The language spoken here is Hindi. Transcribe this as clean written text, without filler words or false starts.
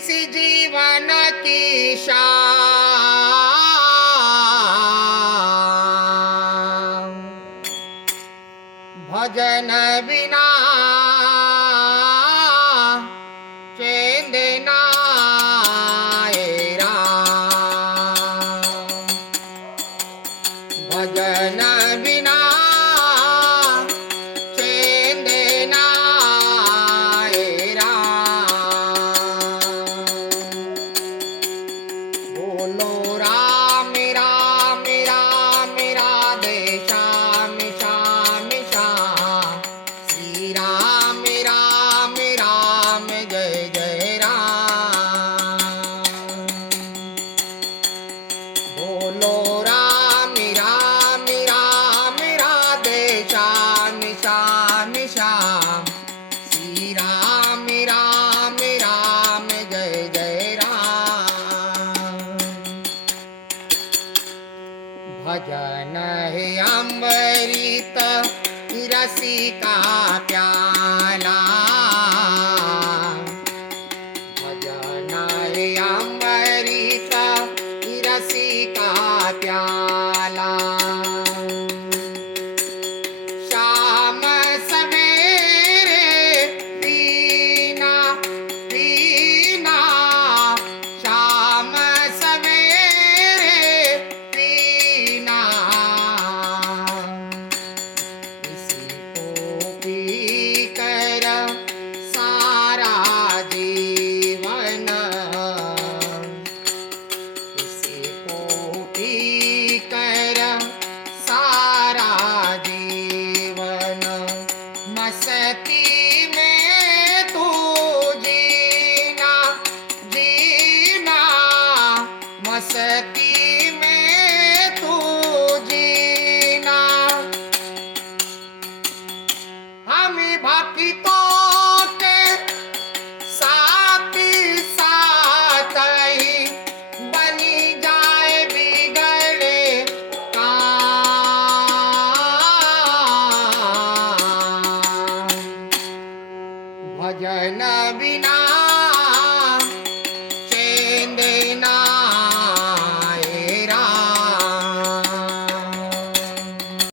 इस जीवन की शान भजन बिना चैन नाए राम। भजन बिना चैन नाए राम। बोलो राम राम राम राधे श्याम श्याम श्याम। श्री राम राम राम जय जय राम। बोलो राम राम राम राधे श्याम श्याम श्याम। श्री राम राम राम जय जय राम। भजन है अमृत रसिका प्याला। भजन है अमृत रसिका प्याला। शाम सवेरे पीना पीना। शाम सवेरे पीना। इसी को पी कर सारा जीवन। इसी को पी कर सारा जीवन। मस्ती में तू जीना जीना। मस्ती में तू जीना। हम भक्तों के साथ साथ ही बनी जाए बिगड़े काम। भजन बिना